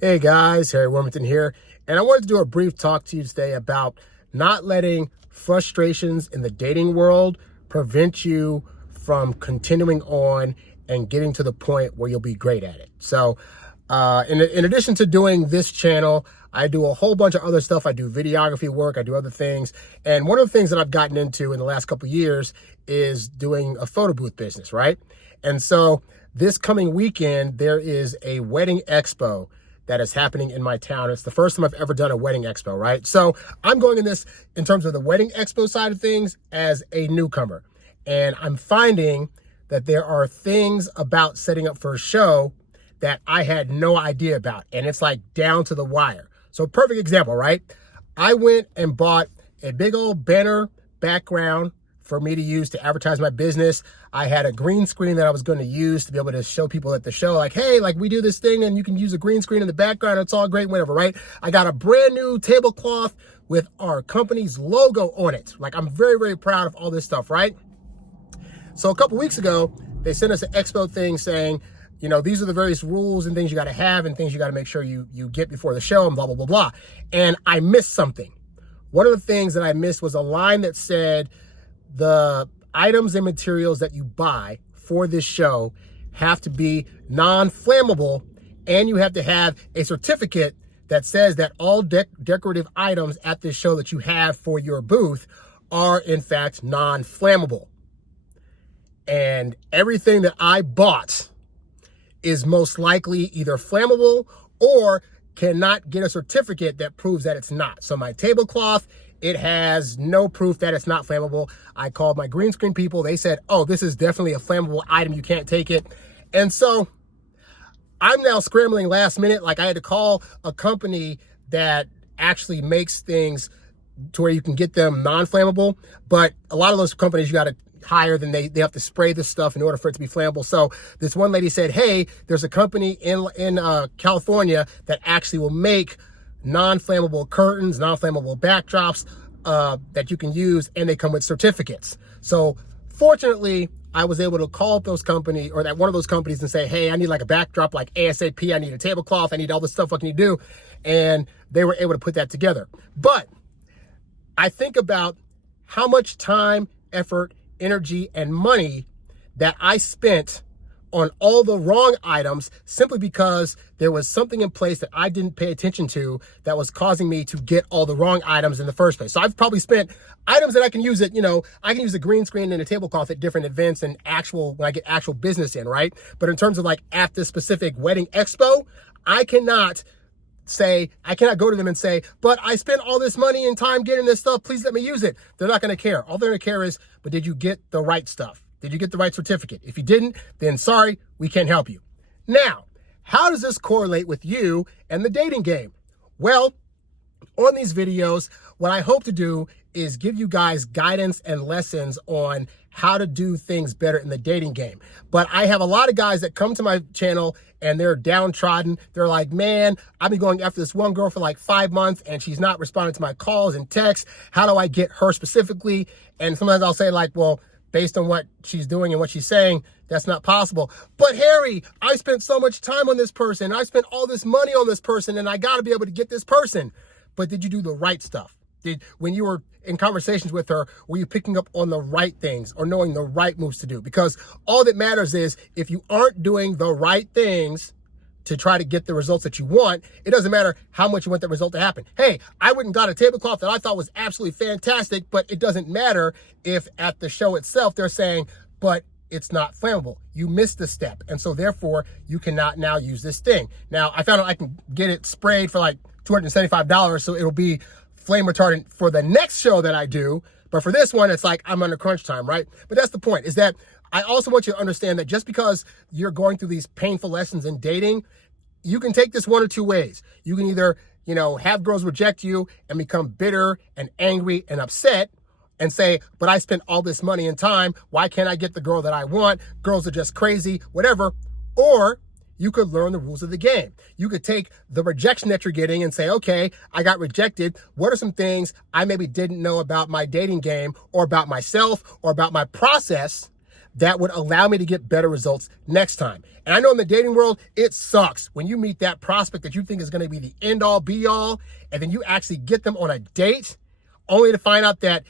Hey guys, Harry Wilmington here, and I wanted to do a brief talk to you today about not letting frustrations in the dating world prevent you from continuing on and getting to the point where you'll be great at it. So, in addition to doing this channel, I do a whole bunch of other stuff. I do videography work, I do other things, and one of the things that I've gotten into in the last couple of years is doing a photo booth business, right? And so this coming weekend, there is a wedding expo that is happening in my town. It's the first time I've ever done a wedding expo, right? So I'm going in this in terms of the wedding expo side of things as a newcomer. And I'm finding that there are things about setting up for a show that I had no idea about. And it's like down to the wire. So perfect example, right? I went and bought a big old banner background for me to use to advertise my business. I had a green screen that I was going to use to be able to show people at the show, like, hey, like we do this thing and you can use a green screen in the background. It's all great, whatever, right? I got a brand new tablecloth with our company's logo on it. Like, I'm very, very proud of all this stuff, right? So a couple weeks ago, they sent us an expo thing saying, you know, these are the various rules and things you got to have and things you got to make sure you get before the show and blah, blah, blah, blah. And I missed something. One of the things that I missed was a line that said, the items and materials that you buy for this show have to be non-flammable, and you have to have a certificate that says that all decorative items at this show that you have for your booth are in fact non-flammable. And everything that I bought is most likely either flammable or cannot get a certificate that proves that it's not. So my tablecloth, it has no proof that it's not flammable. I called my green screen people. They said, oh, this is definitely a flammable item. You can't take it. And so I'm now scrambling last minute. Like, I had to call a company that actually makes things to where you can get them non-flammable. But a lot of those companies you got to hire, then they have to spray this stuff in order for it to be flammable. So this one lady said, hey, there's a company in California that actually will make non-flammable curtains, non-flammable backdrops that you can use, and they come with certificates. So fortunately, I was able to call up those companies, or that one of those companies, and say, hey, I need like a backdrop like ASAP, I need a tablecloth, I need all this stuff, what can you do? And they were able to put that together. But I think about how much time, effort, energy, and money that I spent on all the wrong items simply because there was something in place that I didn't pay attention to that was causing me to get all the wrong items in the first place. So I've probably spent items that I can use I can use a green screen and a tablecloth at different events and when I get actual business in, right? But in terms of like at this specific wedding expo, I cannot go to them and say, but I spent all this money and time getting this stuff, please let me use it. They're not going to care. All they're going to care is, but did you get the right stuff? Did you get the right certificate? If you didn't, then sorry, we can't help you. Now, how does this correlate with you and the dating game? Well, on these videos, what I hope to do is give you guys guidance and lessons on how to do things better in the dating game. But I have a lot of guys that come to my channel and they're downtrodden. They're like, man, I've been going after this one girl for like 5 months and she's not responding to my calls and texts. How do I get her specifically? And sometimes I'll say like, well, based on what she's doing and what she's saying, that's not possible. But Harry, I spent so much time on this person. I spent all this money on this person and I got to be able to get this person. But did you do the right stuff? When you were in conversations with her, were you picking up on the right things or knowing the right moves to do? Because all that matters is if you aren't doing the right things to try to get the results that you want, it doesn't matter how much you want that result to happen. Hey, I went and got a tablecloth that I thought was absolutely fantastic, but it doesn't matter if at the show itself they're saying, but it's not flammable. You missed the step. And so therefore you cannot now use this thing. Now I found out I can get it sprayed for like $275. So it'll be flame retardant for the next show that I do. But for this one, it's like I'm under crunch time, right? But that's the point, is that I also want you to understand that just because you're going through these painful lessons in dating, you can take this one or two ways. You can either, have girls reject you and become bitter and angry and upset and say, but I spent all this money and time. Why can't I get the girl that I want? Girls are just crazy, whatever. Or you could learn the rules of the game. You could take the rejection that you're getting and say, okay, I got rejected. What are some things I maybe didn't know about my dating game or about myself or about my process that would allow me to get better results next time. And I know in the dating world, it sucks when you meet that prospect that you think is going to be the end all be all, and then you actually get them on a date only to find out that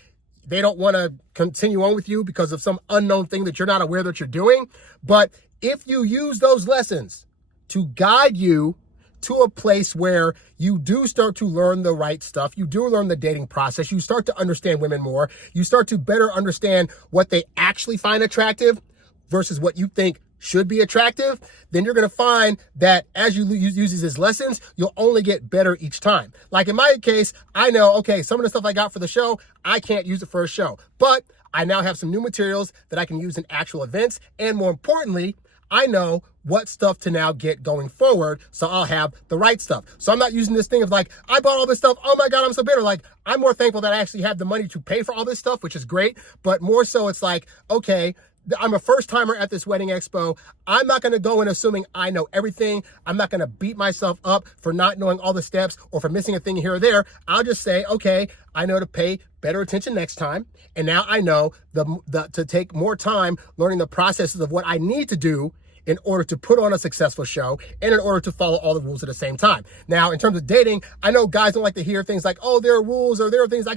they don't want to continue on with you because of some unknown thing that you're not aware that you're doing. But if you use those lessons to guide you to a place where you do start to learn the right stuff, you do learn the dating process, you start to understand women more, you start to better understand what they actually find attractive versus what you think should be attractive, then you're going to find that as you use these lessons, you'll only get better each time. Like in my case, I know, okay, some of the stuff I got for the show, I can't use it for a show, but I now have some new materials that I can use in actual events. And more importantly, I know what stuff to now get going forward, so I'll have the right stuff. So I'm not using this thing of like, I bought all this stuff, oh my God, I'm so bitter. Like, I'm more thankful that I actually have the money to pay for all this stuff, which is great. But more so it's like, okay, I'm a first timer at this wedding expo. I'm not going to go in assuming I know everything. I'm not going to beat myself up for not knowing all the steps or for missing a thing here or there. I'll just say, okay, I know to pay better attention next time. And now I know to take more time learning the processes of what I need to do in order to put on a successful show and in order to follow all the rules at the same time. Now, in terms of dating, I know guys don't like to hear things like, oh, there are rules or there are things I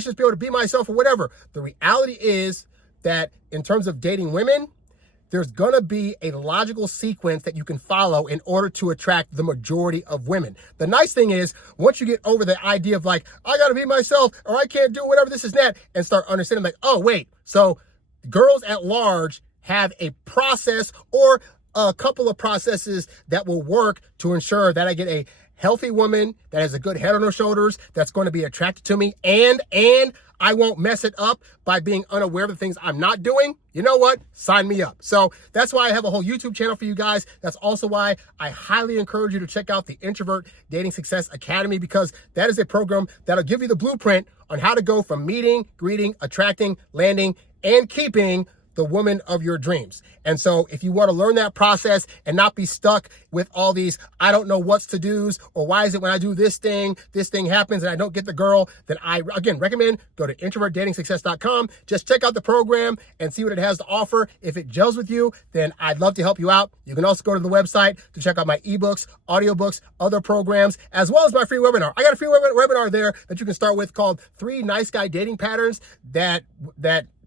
should be able to be myself or whatever. The reality is that in terms of dating women, there's going to be a logical sequence that you can follow in order to attract the majority of women. The nice thing is, once you get over the idea of like, I got to be myself or I can't do whatever this is that, and start understanding like, oh, wait, so girls at large have a process or a couple of processes that will work to ensure that I get a healthy woman that has a good head on her shoulders, that's going to be attracted to me, and I won't mess it up by being unaware of the things I'm not doing. You know what? Sign me up. So that's why I have a whole YouTube channel for you guys. That's also why I highly encourage you to check out the Introvert Dating Success Academy, because that is a program that'll give you the blueprint on how to go from meeting, greeting, attracting, landing, and keeping the woman of your dreams. And so if you want to learn that process and not be stuck with all these, I don't know what's to do's, or why is it when I do this thing happens and I don't get the girl, then I, again, recommend go to introvertdatingsuccess.com. Just check out the program and see what it has to offer. If it gels with you, then I'd love to help you out. You can also go to the website to check out my eBooks, audiobooks, other programs, as well as my free webinar. I got a free webinar there that you can start with called 3 Nice Guy Dating Patterns that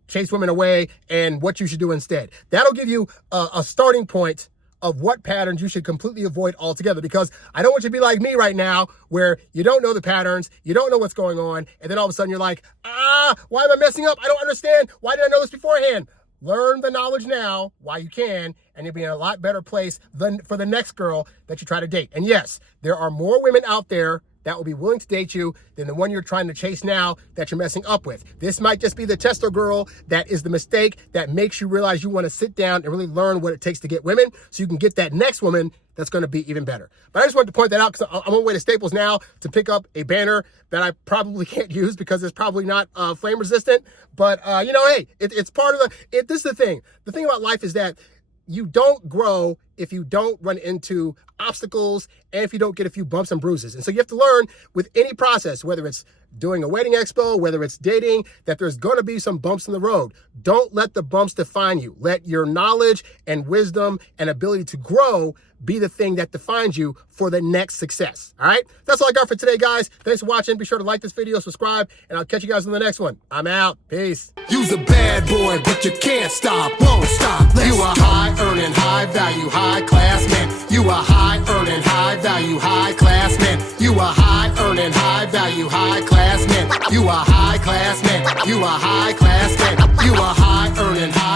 chase women away and what you should do instead. That'll give you a starting point of what patterns you should completely avoid altogether, because I don't want you to be like me right now where you don't know the patterns, you don't know what's going on, and then all of a sudden you're like, why am I messing up? I don't understand. Why did I know this beforehand? Learn the knowledge now while you can, and you'll be in a lot better place than for the next girl that you try to date. And yes, there are more women out there that will be willing to date you than the one you're trying to chase now that you're messing up with. This might just be the tester girl that is the mistake that makes you realize you want to sit down and really learn what it takes to get women so you can get that next woman that's going to be even better. But I just wanted to point that out because I'm on my way to Staples now to pick up a banner that I probably can't use because it's probably not flame resistant. But, hey, it's part of this is the thing. The thing about life is that you don't grow if you don't run into obstacles and if you don't get a few bumps and bruises. And so you have to learn with any process, whether it's doing a wedding expo, whether it's dating, that there's going to be some bumps in the road. Don't let the bumps define you. Let your knowledge and wisdom and ability to grow be the thing that defines you for the next success. All right? That's all I got for today, guys. Thanks for watching. Be sure to like this video, subscribe, and I'll catch you guys on the next one. I'm out. Peace. You's a bad boy, but you can't stop, won't stop. You a high earning, high value, high class man. You a high earning, high value, high class man. You a high earning, high value, high class man. You a high class man. You a high class man. You a high earning, high